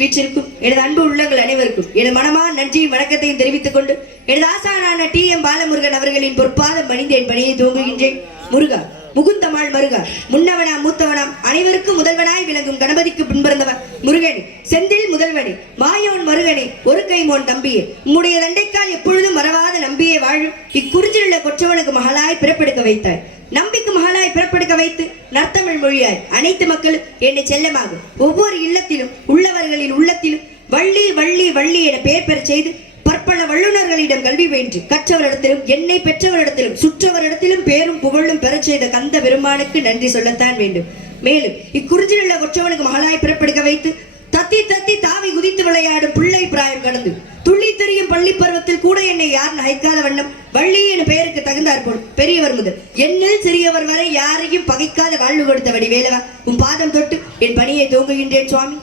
வீற்றிருக்கும் எனது அன்பு உள்ளங்கள் அனைவருக்கும் எனது மனமான நன்றியும் வணக்கத்தையும் தெரிவித்துக் கொண்டு எனது ஆசானான டி.எம். பாலமுருகன் அவர்களின் பொற்பாதம் பணிந்து என் பணியை துவங்குகின்றேன். முருகா, முகுந்தமாள் மருகா, முன்னவனா மூத்தவனாம் அனைவருக்கும் முதல்வனாய் விளங்கும் கணபதிக்கு பின்பிறந்தவன் முருகனே, செந்தில் முதல்வனே, மாயோன் மருகனே, ஒரு கைமோன் தம்பியே, உம்முடைய தண்டைக்கால் எப்பொழுதும் மறவாத நம்பியே வாழும் இக்குறிஞ்சிலுள்ள கொற்றவனுக்கு மகளாய் பிறப்பெடுக்க வைத்தாய். நம்பிக்கு மகளாய் பிறப்பெடுக்க வைத்து நற்தமிழ் மொழியாய் அனைத்து மக்களும் என்னை செல்லமாக ஒவ்வொரு இல்லத்திலும் உள்ளவர்களின் உள்ளத்திலும் வள்ளி வள்ளி வள்ளி என பெயர் பெற செய்து பற்பல வல்லுநர்களிடம் கல்வி பயின்று கற்றவரிடத்திலும் என்னை பெற்றவரிடத்திலும் சுற்றவரிடத்திலும் பேரும் புகழும் பெற செய்த கந்த பெருமானுக்கு நன்றி சொல்லத்தான் வேண்டும். மேலும் இக்குறிஞ்சிலுள்ள கொற்றவனுக்கு மகளாய் பிறப்பெடுக்க வைத்து தத்தி தத்தி தாவி குதித்து விளையாடும் பிள்ளை பிராயம் கடந்து துள்ளி தெரியும் பள்ளி பருவத்தில் கூட என்னை யார் நகைக்காத வண்ணம் வள்ளி என பெயருக்கு தகுந்தாற்போல் பெரியவர் முதல் என்னில் சிறியவர் வரை யாரையும் பகைக்காத வாழ்வு கொடுத்தபடி வேலவா, உன் பாதம் தொட்டு என் பணியை துவங்குகின்றேன் சுவாமி.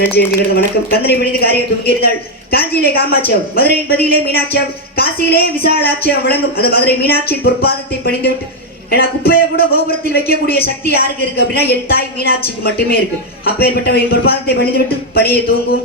உள்ளங்களுக்கு நன்றி என்கிறது வணக்கம். கந்தனை பணிந்து காரியம் துவங்கியிருந்தாள். காஞ்சியிலே காமாட்சியாவும், மதுரையின் பதியிலே மீனாட்சியாவும், காசியிலே விசாலாட்சியாவும் விளங்கும் அந்த மதுரை மீனாட்சியின் பொற்பாதத்தை பணிந்து விட்டு, ஏன்னா குப்பையை கூட கோபுரத்தில் வைக்கக்கூடிய சக்தி யாருக்கு இருக்கு அப்படின்னா என் தாய் மீனாட்சிக்கு மட்டுமே இருக்கு. அப்பேற்பட்டவையின் பொற்பாதத்தை பணிந்து விட்டு பணியை தூங்கும்.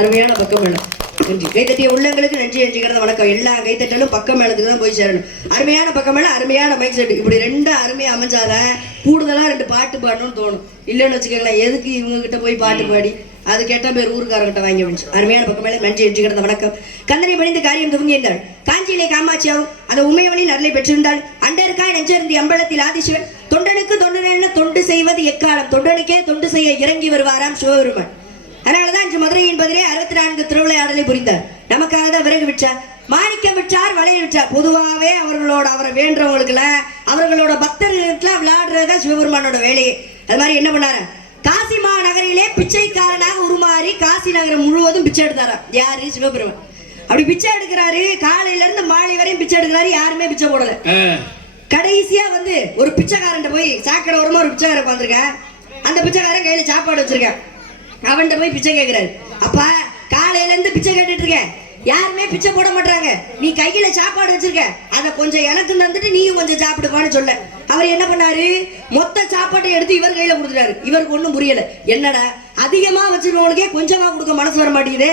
அருமையான பக்கம் மேளம். நன்றி. கைத்தட்டிய உள்ளங்களுக்கு நன்றி நன்றிங்கிறத வணக்கம். எல்லா கைத்தட்டலும் பக்கம் மேளத்துக்கு தான் போய் சேரணும். அருமையான பக்கம் மேளம், அருமையான மைக் செட். இப்படி ரெண்டு அருமையா அமைஞ்சாதான் கூடுதலா ரெண்டு பாட்டு பாடணும்னு தோணும். இல்லைன்னு வச்சுக்கோங்களேன், எதுக்கு இவங்க கிட்ட போய் பாட்டு பாடி அது கேட்ட பேர் ஊருக்காரங்கிட்ட வாங்கி வந்துச்சு. அருமையான பக்கம் மேல நன்றி நன்றிங்கிறத வணக்கம். கந்தனை பணிந்து காரியம் துவங்கியிருந்தாள். காஞ்சியிலே காமாட்சியாவும் அந்த உமையவனின் அருளை பெற்றிருந்தாள். அண்டருக்காய் நெஞ்சருந்தி அம்பலத்தில் ஆதிசிவன் தொண்டனுக்கு தொண்டன தொண்டு செய்வது எக்காலம், தொண்டனுக்கே தொண்டு செய்ய இறங்கி வருவாராம் சிவபெருமான். அதனாலதான் இன்று மதுரையின் பதிலே 64 திருவிளையாடலை புரிந்தார். நமக்காக தான் விறகு விற்றார், மாணிக்கம் விற்றார், வளைய விற்றார். பொதுவாகவே அவரை வேண்டவங்களுக்குலாம் அவர்களோட பக்தர்களுக்கெல்லாம் விளையாடுறதுதான் சிவபெருமானோட வேலையே. அது மாதிரி என்ன பண்ணாரு, காசி மாநகரிலே பிச்சைக்காரனாக உருமாறி காசி நகரம் முழுவதும் பிச்சை எடுத்தாராம். யாரு? சிவபெருமான். அப்படி பிச்சை எடுக்கிறாரு. காலையில இருந்து மாலை வரையும் பிச்சை எடுக்கிறாரு. யாருமே பிச்சை போடல. கடைசியா வந்து ஒரு பிச்சைக்காரன் போய் சாக்கடை ஓரமா ஒரு பிச்சைக்காரன் உட்காந்துருக்கேன். அந்த பிச்சைக்காரன் கையில சாப்பாடு வச்சிருக்கேன். அவன்கிட்ட போய் பிச்சை கேட்கிறாரு. அப்பா காலையில இருந்து பிச்சை கேட்டுட்டு இருக்கேன், யாருமே பிச்சை போட மாட்டாங்க, நீ கையில சாப்பாடு வச்சிருக்க, அத கொஞ்சம் எனக்கு தந்துட்டு நீயும் கொஞ்சம் சாப்பிடுவான்னு சொல்ல. அவர் என்ன பண்ணாரு, மொத்த சாப்பாட்டை எடுத்து இவர் கையில கொடுத்துட்டாரு. இவருக்கு ஒண்ணும் புரியல. என்னடா அதிகமா வச்சிருக்கவனுக்கே கொஞ்சமா கொடுக்க மனசு வர மாட்டேங்குது,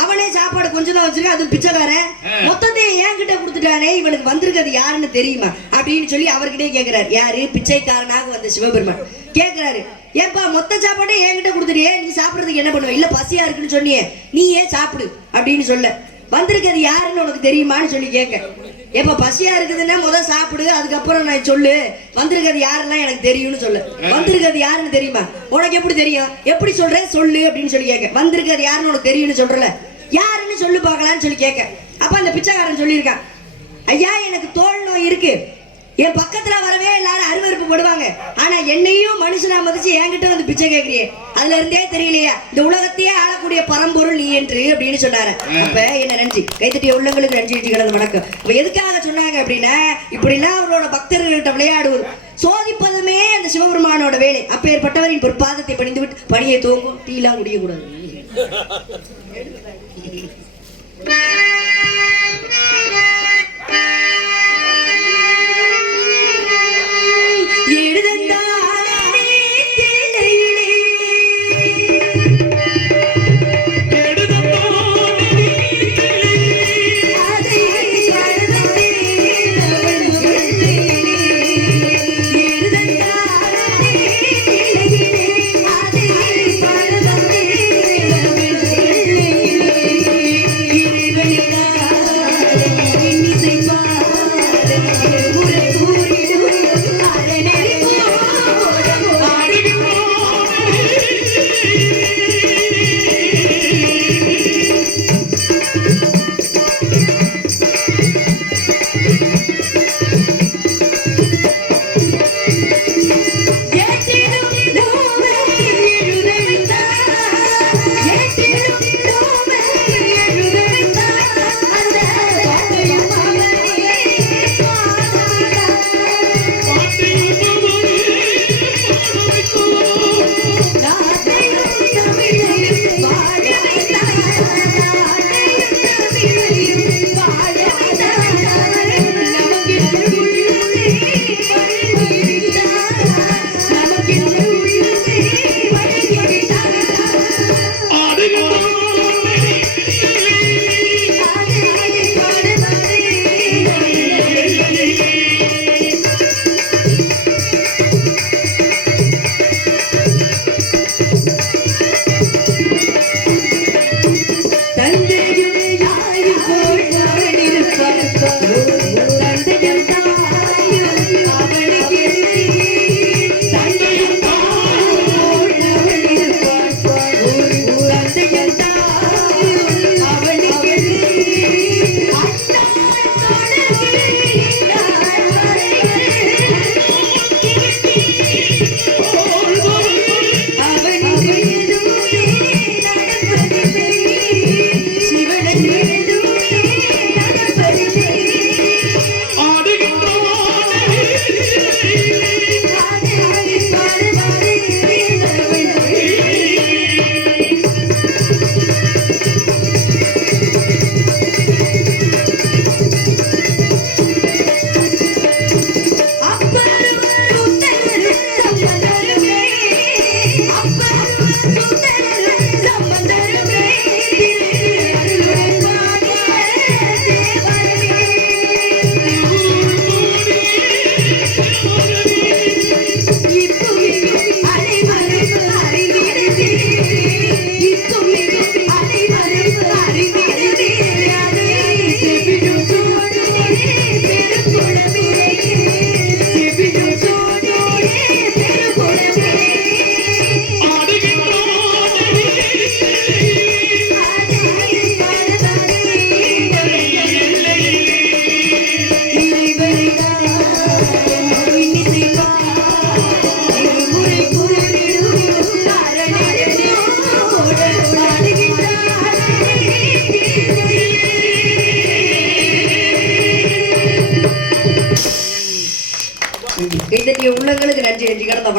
அவனே சாப்பாடு கொஞ்சம் தான் வச்சிருக்க, அது பிச்சைக்காரன் மொத்தத்தையும் என்கிட்ட கொடுத்துட்டானே, இவனுக்கு வந்திருக்கிறது யாருன்னு தெரியுமா அப்படின்னு சொல்லி அவர்கிட்டே கேட்கிறாரு. யாரு? பிச்சைக்காரனாக வந்த சிவபெருமான் கேட்கிறாரு. ஏப்பா மொத்த சாப்பாட்டே என்கிட்ட கொடுத்துட்டியே, நீ சாப்பிடுறதுக்கு என்ன பண்ணுவ? இல்ல பசியா இருக்குன்னு சொன்னியே, நீ ஏன் சாப்பிடு அப்படின்னு சொல்ல. வந்திருக்கிறது யாருன்னு உனக்கு தெரியுமான்னு சொல்லி கேட்க. ஏப்பா பசியா இருக்குதுன்னா முதல் சாப்பிடு, அதுக்கப்புறம் நான் சொல்லு வந்திருக்கிறது யாருன்னா எனக்கு தெரியும்னு சொல்ல. வந்திருக்கிறது யாருன்னு தெரியுமா? உனக்கு எப்படி தெரியும்? எப்படி சொல்றேன் சொல்லு அப்படின்னு சொல்லி கேட்க. வந்திருக்கிறது யாருன்னு உனக்கு தெரியும்னு சொல்றல, யாருன்னு சொல்லு பார்க்கலான்னு சொல்லி கேட்க. அப்ப அந்த பிச்சைக்காரன் சொல்லியிருக்கான், ஐயா எனக்கு தோல் நோய் இருக்கு, என் பக்கத்துல வரவே எல்லாரும் அருவருப்பு படுவாங்க, ஆனா என்னையும் மனுஷனா மதிச்சு என்கிட்ட வந்து பிச்சை கேட்கிறியே, அதுல இருந்தே தெரியலையா இந்த உலகத்தையே ஆளக்கூடிய பரம்பொருள் நீ என்று அப்படின்னு சொன்னாரு. அப்ப என்ன நன்றி கைத்தட்டிய உள்ளங்களுக்கு நன்றி கலந்து வணக்கம். இப்ப எதுக்காக சொன்னாங்க அப்படின்னா, இப்படி எல்லாம் அவரோட பக்தர்கள்ட்ட விளையாடுவது சோதிப்பதுமே அந்த சிவபெருமானோட வேலை. அப்பேற்பட்டவரின் பொற்பாதத்தை பணிந்து விட்டு பணியை தூங்கும். டீ எல்லாம் குடிக்கக்கூடாது. Bye.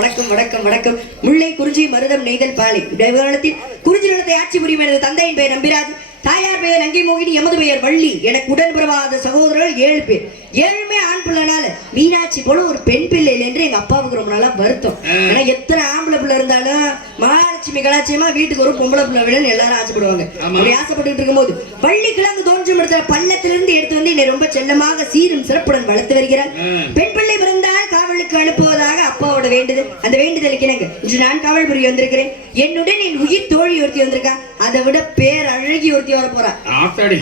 வணக்கம் வணக்கம் வணக்கம். முல்லை குறிஞ்சி மருதம் நெய்தல் பாலை காலத்தில் குறிஞ்சி நிலத்தை ஆட்சி புரியும் எனது தந்தையின் பெயர் நம்பிராஜ், தாயார் பெயர் அங்கை மோகினி, எமது பெயர் வள்ளி. எனக்கு உடன்பிறவாத சகோதரர்கள் 7 பேர். 7மே ஆண் பிள்ளைனால மீனாட்சி போல ஒரு பெண் பிள்ளை இல்லை என்று எங்க அப்பாவுக்கு ரொம்ப நாளா வருத்தம். ஏன்னா எத்தனை ஆம்பளை பிள்ளை இருந்தாலும் மகாலட்சுமி கலாட்சியமா வீட்டுக்கு ஒரு பொம்பளை பிள்ளை விடன்னு எல்லாரும் ஆசைப்படுவாங்க. அப்படி ஆசைப்பட்டு இருக்கும் போது வள்ளி கிழங்கு தோன்றும் இடத்துல பள்ளத்திலிருந்து எடுத்து வந்து என்னை ரொம்ப செல்லமாக சீரும் சிறப்புடன் வளர்த்து வருகிறார். பெண் பிள்ளை பிறந்தால் காவலுக்கு அனுப்புவதாக அப்பாவோட வேண்டுதல். அந்த வேண்டுதலுக்கு எனக்கு இன்று நான் காவல் புரிய வந்திருக்கிறேன். என்னுடன் என் உயிர் தோழி ஒருத்தி வந்திருக்கா. அதை விட பேர் அழகி ஒருத்தி வர போறா.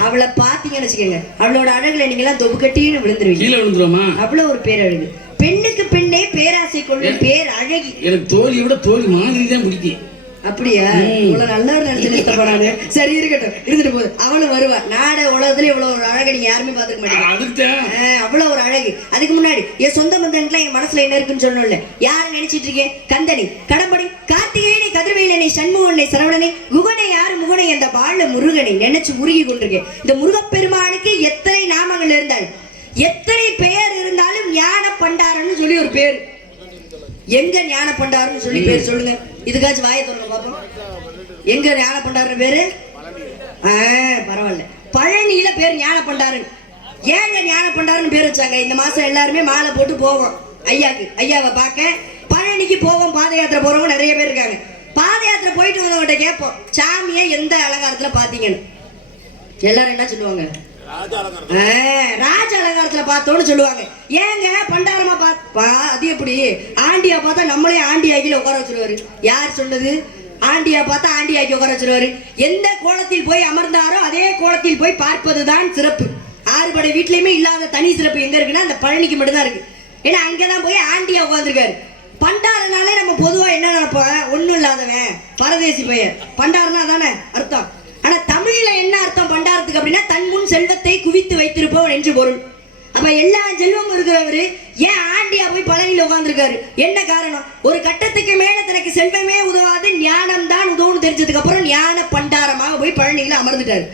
அவளை பாத்தீங்கன்னு வச்சுக்கோங்க, அவளோட அழகுல நீங்க எல்லாம் தொப்பு கட்டின்னு விழுந்துருவீங்க. அவ்வளவு ஒரு பேர் அழகு. பெண்ணுக்கு பெண்ணே பேராசை கொள்ளும் பேர் அழகி. எனக்கு தோழியை விட தோழி மாதிரி தான் பிடிக்கும். அப்படியா? இவ்வளவு நல்ல ஒரு நினைச்சு. சரி இருக்கட்டும், இருந்துட்டு போகுது. அவளும் வருவா. நாட உலகத்துல இவ்வளவு ஒரு அழகு நீங்க யாருமே பாத்துக்க மாட்டீங்க. அவ்வளவு ஒரு அழகு. அதுக்கு முன்னாடி என் சொந்த பந்தன்லாம் என் மனசுல என்ன இருக்குன்னு சொல்லணும்ல. யாரு நினைச்சிட்டு இருக்கேன்? கந்தனை, கடம்பனை, கார்த்திகேயனை, கதிர்வேலனை, சண்முகனை, சரவணனை, குகனை, யாரு முகனை, அந்த பால முருகனை நினைச்சு முருகி கொண்டிருக்கேன். இந்த முருகப்பெருமானுக்கு எத்தனை நாமங்கள் இருந்தாலும், எத்தனை பெயர் இருந்தாலும் ஞான பண்டாரன்னு சொல்லி ஒரு பேர். எங்க ஞான பண்டாரன்னு சொல்லி பேர் சொல்லுங்க. இதுக்காச்சும் வாயை திறங்க பாப்போம். எங்க ஞான பண்டாரன் பேரு? பரவாயில்ல. பழனியில பேர் ஞான பண்டாரன். ஏங்க ஞான பண்டாரன் பேர் வச்சாங்க? இந்த மாசம் எல்லாருமே மாலை போட்டு போவோம் ஐயாவை பார்க்க. பழனிக்கு போவோம். பாத யாத்திரை போறவங்க நிறைய பேர் இருக்காங்க. பாத யாத்திரை போயிட்டு வந்தவங்கிட்ட கேட்போம், சாமியை எந்த அலங்காரத்துல பாத்தீங்கன்னு. எல்லாரும் என்ன சொல்லுவாங்க? ராஜ அலங்காரத்துல பார்த்தோன்னு சொல்லுவாங்க. ஏங்க பண்டாரமா பா அது எப்படி? ஆண்டியா பார்த்தா நம்மளே ஆண்டி ஆக்கில உட்கார வச்சிருவாரு. யார் சொன்னது? ஆண்டியா பார்த்தா ஆண்டி ஆக்கி உட்கார வச்சிருவாரு. எந்த கோலத்தில் போய் அமர்ந்தாரோ அதே கோலத்தில் போய் பார்ப்பதுதான் சிறப்பு. 6 படை வீட்லயுமே இல்லாத தனி சிறப்பு எங்க இருக்குன்னா அந்த பழனிக்கு மட்டும்தான் இருக்கு. ஏன்னா அங்கதான் போய் ஆண்டியா உட்காந்துருக்காரு. பண்டாரனாலே நம்ம பொதுவா என்ன நினைப்போம்? ஒண்ணும் இல்லாதவன், பரதேசி பெயர். பண்டாரனா தானே அர்த்தம். ஆனா தமிழ்ல என்ன அர்த்தம் பண்டாரத்துக்கு அப்படின்னா தன் முன் செல்வத்தை குவித்து வைத்திருப்பவன் என்று பொருள். அப்ப எல்லா செல்வமும் இருக்கிறவரு ஏன் ஆண்டியா போய் பழனியில உட்கார்ந்துருக்காரு? என்ன காரணம்? ஒரு கட்டத்துக்கு மேல தனக்கு செல்வமே உதவாது, ஞானம் தான் உதவுன்னு தெரிஞ்சதுக்கு அப்புறம் ஞான பண்டாரமாக போய் பழனியில அமர்ந்துட்டாரு.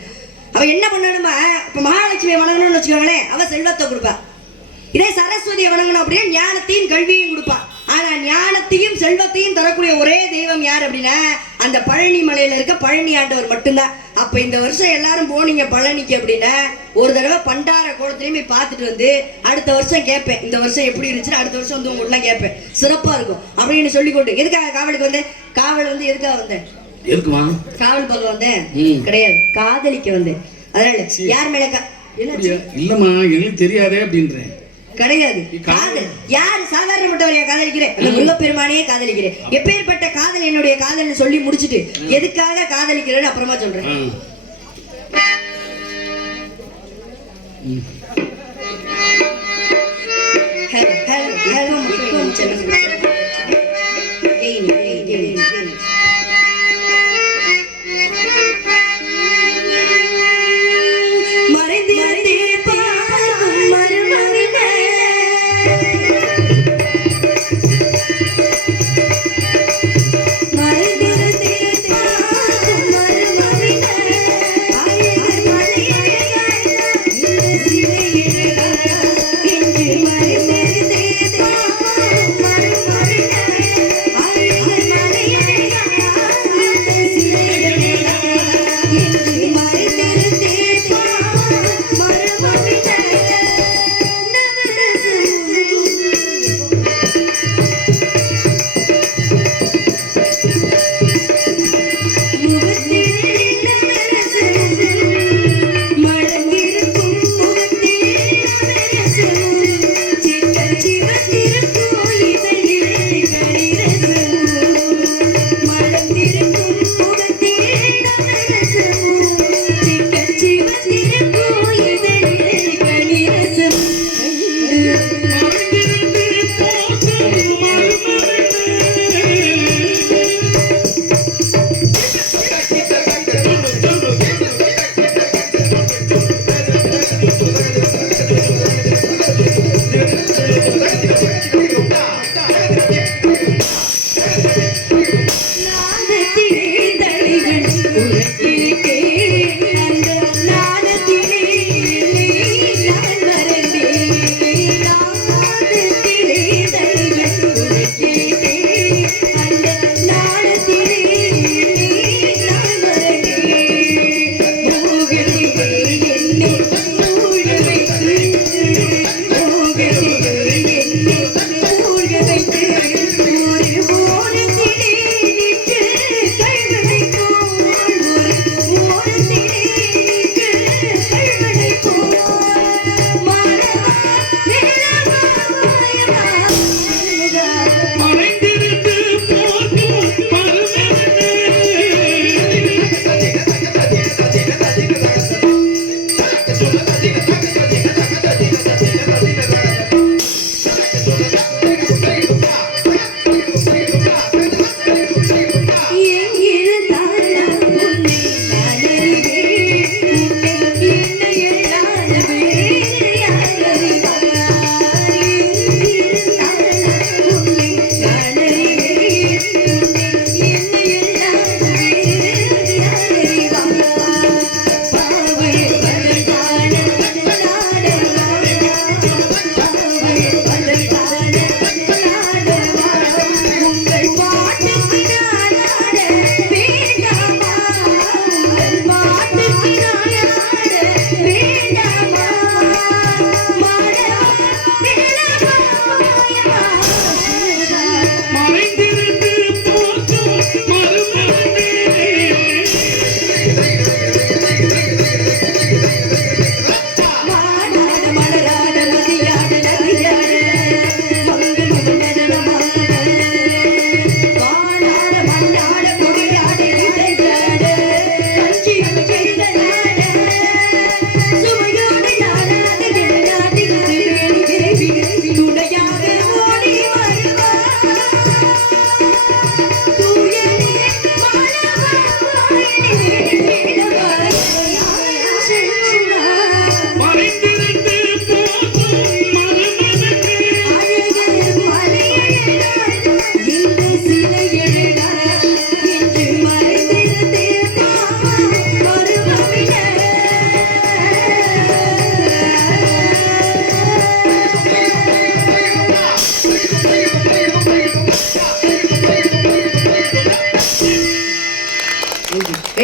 அவ என்ன பண்ணணுமா? இப்ப மகாலட்சுமியை வணங்கணும்னு வச்சுக்கோங்களேன், அவ செல்வத்தை கொடுப்பா. இதே சரஸ்வதியை வணங்கணும் அப்படின்னா ஞானத்தையும் கல்வியையும் கொடுப்பா. ஆனா ஞானத்தையும் செல்வத்தையும் தரக்கூடிய ஒரே தெய்வம் யார் அப்படின்னா அந்த பழனி மலையில இருக்க பழனி ஆண்டவர் மட்டும்தான். அப்ப இந்த வருஷம் எல்லாரும் போனீங்க பழனிக்கு அப்படின்னா ஒரு தடவை பண்டார கோலத்திலையும் போய் பார்த்துட்டு வந்து அடுத்த வருஷம் கேட்பேன், இந்த வருஷம் எப்படி இருந்துச்சுன்னு அடுத்த வருஷம் வந்து உங்கள்லாம் கேட்பேன். சிறப்பா இருக்கும் அப்படின்னு சொல்லிக்கொண்டு. எதுக்காக காவலுக்கு வந்தேன்? காவல் வந்து எதுக்காக வந்தேன்? இருக்குமா? காவல் பார்க்க வந்தேன் கிடையாது, காதலிக்க வந்தேன். அதனால யார் மேல இல்லம்மா எனக்கு தெரியாதே அப்படின்றேன் கிடையாது. காதல் யாரு சாதாரணப்பட்டவரையா காதலிக்கிறேன்? அந்த முருகப்பெருமானையே காதலிக்கிறேன். எப்பேற்பட்ட காதல் என்னுடைய காதல்னு சொல்லி முடிச்சுட்டு எதுக்காக காதலிக்கிறேன்னு அப்புறமா சொல்றேன்.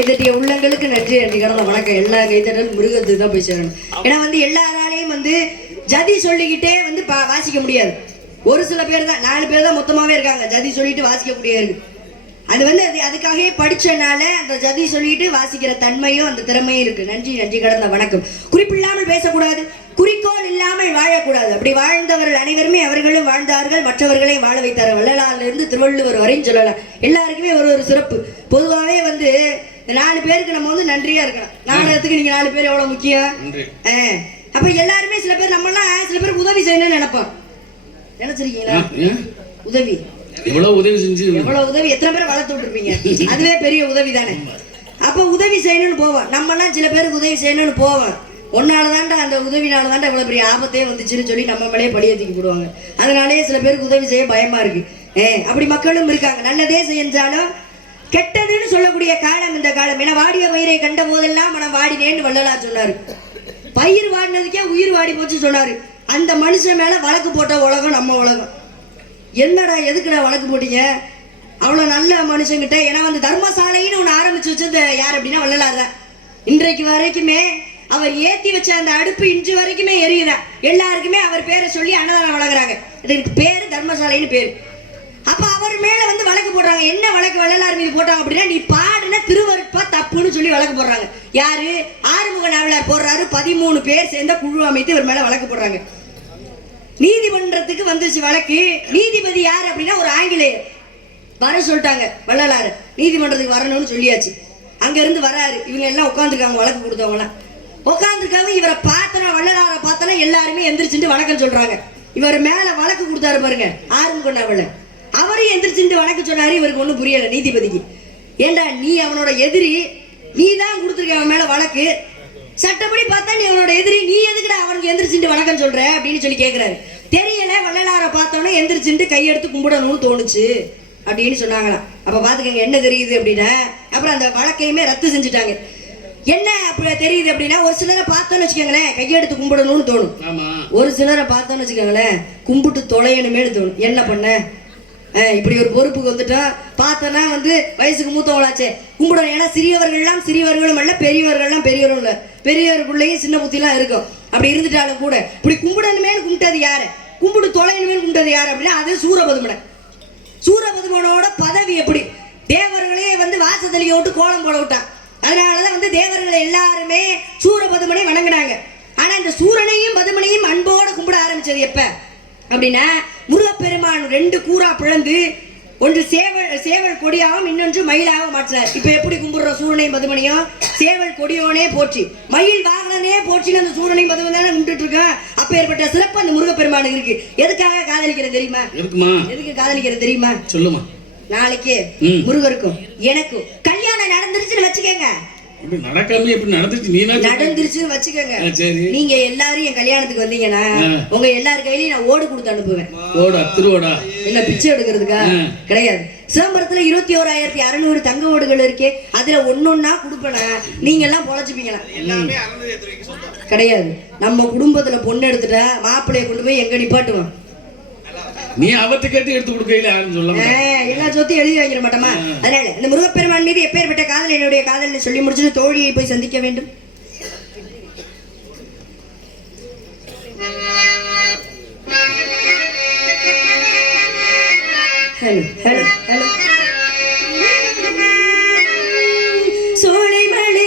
கைத்தட்டிய உள்ளங்களுக்கு நன்றி நன்றி கடந்த வணக்கம். எல்லா கைத்தட்டலும் முருகத்துக்கு தான் போய் சேரணும். ஏன்னா வந்து எல்லாராலையும் வந்து ஜதி சொல்லிக்கிட்டே வந்து வாசிக்க முடியாது. ஒரு சில பேர் தான், 4 பேர் தான் மொத்தமாவே இருக்காங்க ஜதி சொல்லிட்டு வாசிக்க முடியாது. அது வந்து அதுக்காகவே படிச்சனால அந்த ஜதி சொல்லிட்டு வாசிக்கிற தன்மையும் அந்த திறமையும் இருக்கு. நன்றி நன்றி கடந்த வணக்கம். குறிப்பில்லாமல் பேசக்கூடாது, குறிக்கோள் இல்லாமல் வாழக்கூடாது. அப்படி வாழ்ந்தவர்கள் அனைவருமே அவர்களும் வாழ்ந்தார்கள், மற்றவர்களை வாழ வைத்தார்கள். வள்ளலார்ல இருந்து திருவள்ளுவர் வரையும் சொல்லலாம். எல்லாருக்குமே ஒரு ஒரு சிறப்பு. பொதுவாகவே வந்து 4 பேருக்கு நம்ம வந்து நன்றியா இருக்கணும். நாடகத்துக்கு நீங்க 4 பேர் எவ்வளவு முக்கியம். அப்ப எல்லாருமே சில பேர் நம்மலாம் சில பேருக்கு உதவி செய்யணும்னு நினைப்போம். நினைச்சிருக்கீங்களா? உதவி எவ்வளவு உதவி செஞ்சு எவ்வளவு உதவி, எத்தனை பேரை வளர்த்து விட்டுருப்பீங்க. அதுவே பெரிய உதவி தானே. அப்ப உதவி செய்யணும்னு போவோம். நம்மலாம் சில பேருக்கு உதவி செய்யணும்னு போவோம். ஒன்னாலதான்டா அந்த உதவினாலதான்டா இவ்வளவு பெரிய ஆபத்தே வந்துச்சுன்னு சொல்லி நம்ம மேலே பழிய தூக்கி போடுவாங்க. அதனாலேயே சில பேருக்கு உதவி செய்ய பயமா இருக்கு. அப்படி மக்களும் இருக்காங்க. நல்லதே செஞ்சாலும் கெட்டதுன்னு சொல்லக்கூடிய காலம் இந்த காலம். ஏன்னா வாடிய பயிரை கண்ட போதெல்லாம் மனம் வாடினேன்னு வள்ளலார் சொன்னாரு. பயிர் வாடினதுக்கே உயிர் வாடி போச்சு சொன்னாரு. அந்த மனுஷன் மேல வழக்கு போட்ட உலகம் நம்ம உலகம். என்னடா எதுக்குடா வழக்கு போட்டீங்க அவ்வளவு நல்ல மனுஷங்கிட்ட? ஏன்னா வந்து தர்மசாலைன்னு ஒண்ணு ஆரம்பிச்சு வச்சது யார் அப்படின்னா வள்ளலார் தான். இன்றைக்கு வரைக்குமே அவர் ஏத்தி வச்ச அந்த அடுப்பு இன்று வரைக்குமே எரியுதா. எல்லாருக்குமே அவர் பேரை சொல்லி அன்னதானம் வழங்குறாங்க. இதுக்கு பேரு தர்மசாலைன்னு பேரு. அப்ப அவர் மேல வந்து வழக்கு போடுறாங்க. என்ன வழக்கு வள்ளலார் மீது போட்டாங்க அப்படின்னா, நீ பாடுன திருவருட்பா தப்புன்னு சொல்லி வழக்கு போடுறாங்க. யாரு? ஆறுமுக நாவலார் போடுறாரு. 13 பேர் சேர்ந்த குழு அமைத்து இவர் மேல வழக்கு போடுறாங்க. நீதிமன்றத்துக்கு வந்துச்சு வழக்கு. நீதிபதி யார் அப்படின்னா ஒரு ஆங்கிலேயர். வர சொல்லிட்டாங்க வள்ளலார் நீதிமன்றத்துக்கு வரணும்னு சொல்லியாச்சு. அங்க இருந்து வராரு. இவங்க எல்லாம் உட்காந்துருக்காங்க, வழக்கு கொடுத்தவங்க எல்லாம் உட்காந்துருக்காங்க. இவரை பார்த்தனா வள்ளலாரை பார்த்தனா எல்லாருமே எந்திரிச்சுட்டு வணக்கம் சொல்றாங்க. இவர் மேல வழக்கு கொடுத்தாரு பாருங்க ஆறுமுக நாவலர். அவரையும் எந்திரிச்சுட்டு வணக்கம் சொன்னாரு. இவருக்கு ஒண்ணும் புரியல நீதிபதிக்கு. ஏண்டா நீ அவனோட எதிரி, நீ தான் கொடுத்துருக்க அவன் மேல வழக்கு. சட்டப்படி பார்த்தா நீ அவனோட எதிரி, நீ எதுக்குடா அவனுக்கு எந்திரிச்சுட்டு வணக்கம் சொல்ற அப்படின்னு சொல்லி கேட்கிறாரு. தெரியல, வள்ளலாரை பார்த்தோன்னே எந்திரிச்சுட்டு கையெடுத்து கும்பிடணும்னு தோணுச்சு அப்படின்னு சொன்னாங்களாம். அப்ப பாத்துக்கங்க என்ன தெரியுது அப்படின்னா, அப்புறம் அந்த வழக்கையுமே ரத்து செஞ்சுட்டாங்க. என்ன அப்படி தெரியுது அப்படின்னா, ஒரு சிலரை பார்த்தோன்னு வச்சுக்கோங்களேன் கையெடுத்து கும்பிடணும்னு தோணும். ஒரு சிலரை பார்த்தோன்னு வச்சுக்கோங்களேன் கும்பிட்டு தொலையணுமே தோணும். என்ன பண்ண இப்படி ஒரு பொறுப்புக்கு வந்துட்டா பார்த்தனா வந்து வயசுக்கு மூத்தவங்களாச்சே கும்பிடணும். ஏன்னா சிறியவர்கள்லாம் சிறியவர்களும் அல்ல, பெரியவர்கள்லாம் பெரியவரும் இல்லை. பெரியவர்களுக்குள்ளேயும் சின்ன புத்திலாம் இருக்கும். அப்படி இருந்துட்டாலும் கூட இப்படி கும்பிடணுமே கும்பிட்டது யாரு, கும்பிட்டு தொலையணுமே கும்பிட்டது யாரு அப்படின்னா அது சூரபதுமனை. சூரபதுமனோட பதவி எப்படி, தேவர்களே வந்து வாசத்தலியை விட்டு கோலம் போட விட்டான். அதனாலதான் வந்து தேவர்கள் எல்லாருமே சூரபதுமனை வணங்கினாங்க. ஆனா இந்த சூரனையும் பதுமனையும் அன்போட கும்பிட ஆரம்பிச்சது எப்ப அப்படின்னா, முருகப்பெருமான் 2 கூறா பிளந்து ஒன்று சேவல் கொடியாகவும் இன்னொன்று மயிலாக மாற்றினார். இப்ப எப்படி கும்பிடுற சூரனையும் பதுமனையும்? சேவல் கொடியோனே போற்றி, மயில் வாகனனே போற்றின்னு அந்த சூரனையும் பதுமனை தானே கும்பிட்டு இருக்கோம். அப்ப ஏற்பட்ட சிறப்பு அந்த முருகப்பெருமானுக்கு இருக்கு. எதுக்காக காதலிக்கிறது தெரியுமா? எதுக்கு காதலிக்கிறது தெரியுமா? சொல்லுமா. நாளைக்கு முருகருக்கும் எனக்கும் கல்யாணம் நடந்துருச்சுன்னு வச்சுக்கோங்க. நடந்துருச்சுன்னு வச்சுக்கோங்க. நீங்க எல்லாரும் என் கல்யாணத்துக்கு வந்தீங்கன்னா உங்க எல்லார் கையிலயும் நான் ஓடு கொடுத்து அனுப்புவேன். இல்ல பிச்சை எடுக்கிறதுக்கா கிடையாது. சிதம்பரத்துல 21,600 தங்க ஓடுகள் இருக்கே, அதுல ஒன்னொன்னா கொடுப்பேனா நீங்க எல்லாம் பொழைச்சுப்பீங்களா? கிடையாது. நம்ம குடும்பத்துல பொண்ணு எடுத்துட்டா மாப்பிள்ளைய கொண்டு போய் எங்க நிப்பாட்டுவான். நீ அவத்து கேட்டு எடுத்து கொடுக்கையில யாரும் சொல்ல எல்லா சொத்தையும் எழுதி வாங்கிட மாட்டோமா? அதனால இந்த முருகப்பெருமான் மீது எப்பேற்பட்ட காதல் என்னுடைய காதல் சொல்லி முடிச்சுட்டு தோழியை போய் சந்திக்க வேண்டும். ஹலோ ஹலோ ஹலோ சோலைமலை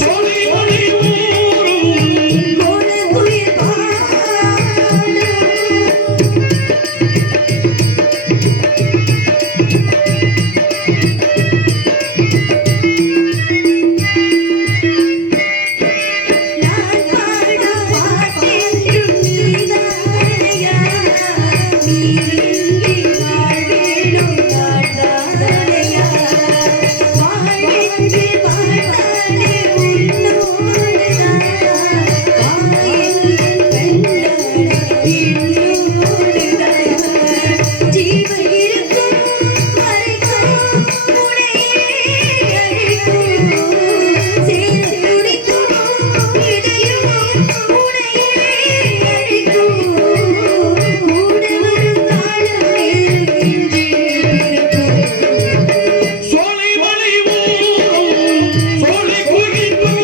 சோலை மலை ஊரும் கோலக்குயில் பாடும் நான் பாடும் பாட்டென்றும் நீதானையா நீரின்றி வாழ்வேனும் நான்தானையா வாழ்வென்று வாழ்ந்தாலே உன்னோடுதான் வாயில் கண்டாலே என்னோடுதான் ஜீவன் இருக்கும் வரைக்கும் உன்னையே அழைக்கும் சேர துடிக்கும் இதயம் உன்னையே அழைக்கும் கூட வரும் காலம் இன்றே பிறக்கும் சோலை மலை ஊரும் சோலை குறிக்கும்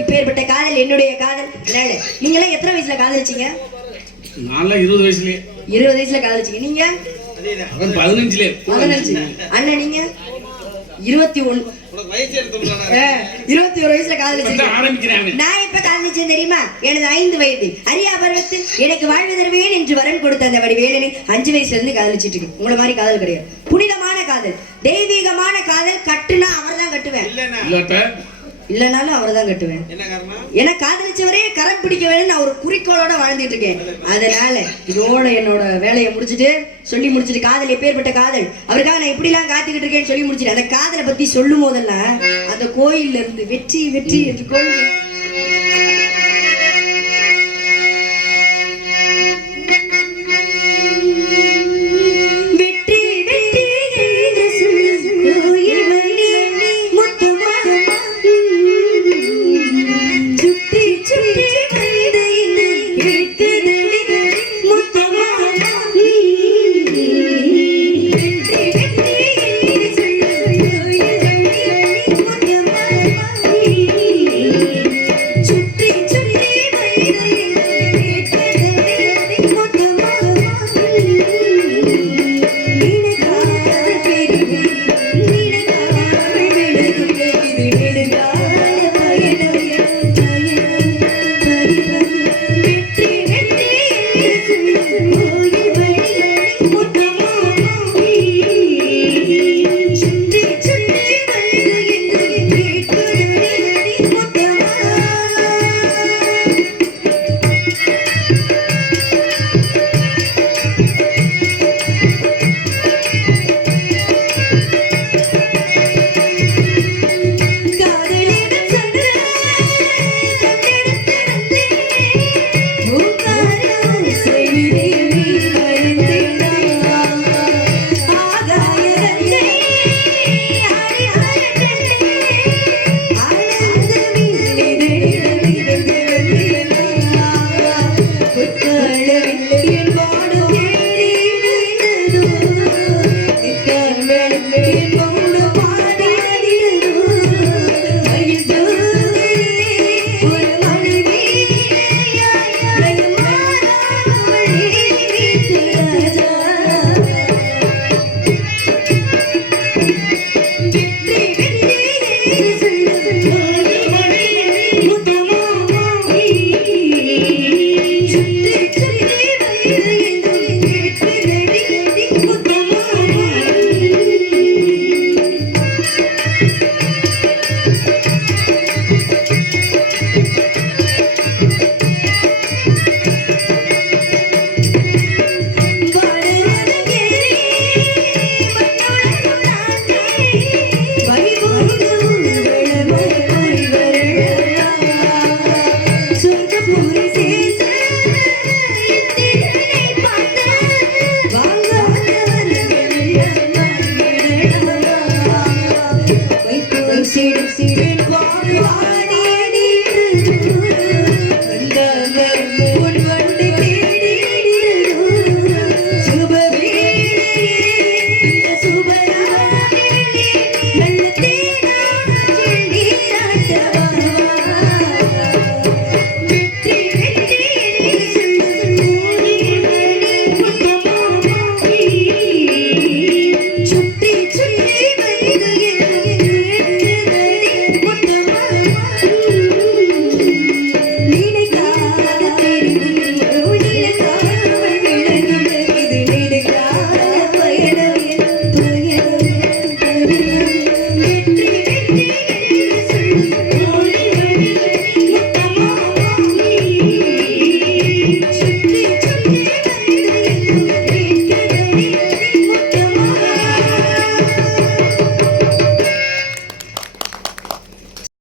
இப்பேற்பட்ட காதல் என்னுடைய காதல் நீங்க எல்லாம் எத்தனை வயசுல காதலிச்சீங்க? நான்லாம் 20 வயசுலயே 20 வயசுல காதலிச்சீங்க. நீங்க அவன் 15லயே 15. அண்ணன் நீங்க 21. 21 வயசுல காதலிச்சீங்க. ஆரம்பிக்கிறாங்க. நான் எப்ப காதலிச்சேன் தெரியுமா? எனது 5 வயது அறியா பருவத்தில் எனக்கு வாழ்வு தருவேன் என்று வரன் கொடுத்த அந்த வடிவேலனை 5 வயசுல இருந்து காதலிச்சிட்டு இருக்கேன். உங்களை மாதிரி காதல் கிடையாது. புனிதமான காதல், தெய்வீகமான காதல். கட்டுனா அவர்தான் கட்டுவேன், இல்லாட்ட இல்லைனாலும் அவர்தான் கட்டுவேன். ஏன்னா காதலிச்சவரே கரம் பிடிக்க வேணும் நான் ஒரு குறிக்கோளோட வாழ்ந்துட்டு இருக்கேன். அதனால இதோட என்னோட வேலையை முடிச்சுட்டு சொல்லி முடிச்சுட்டு காதல் எப்பேற்பட்ட காதல் அவருக்காக நான் இப்படிலாம் காத்துக்கிட்டு இருக்கேன்னு சொல்லி முடிச்சுட்டு அந்த காதலை பத்தி சொல்லும் போதெல்லாம் அந்த கோயில்ல இருந்து வெற்றி வெற்றி என்று கோயில்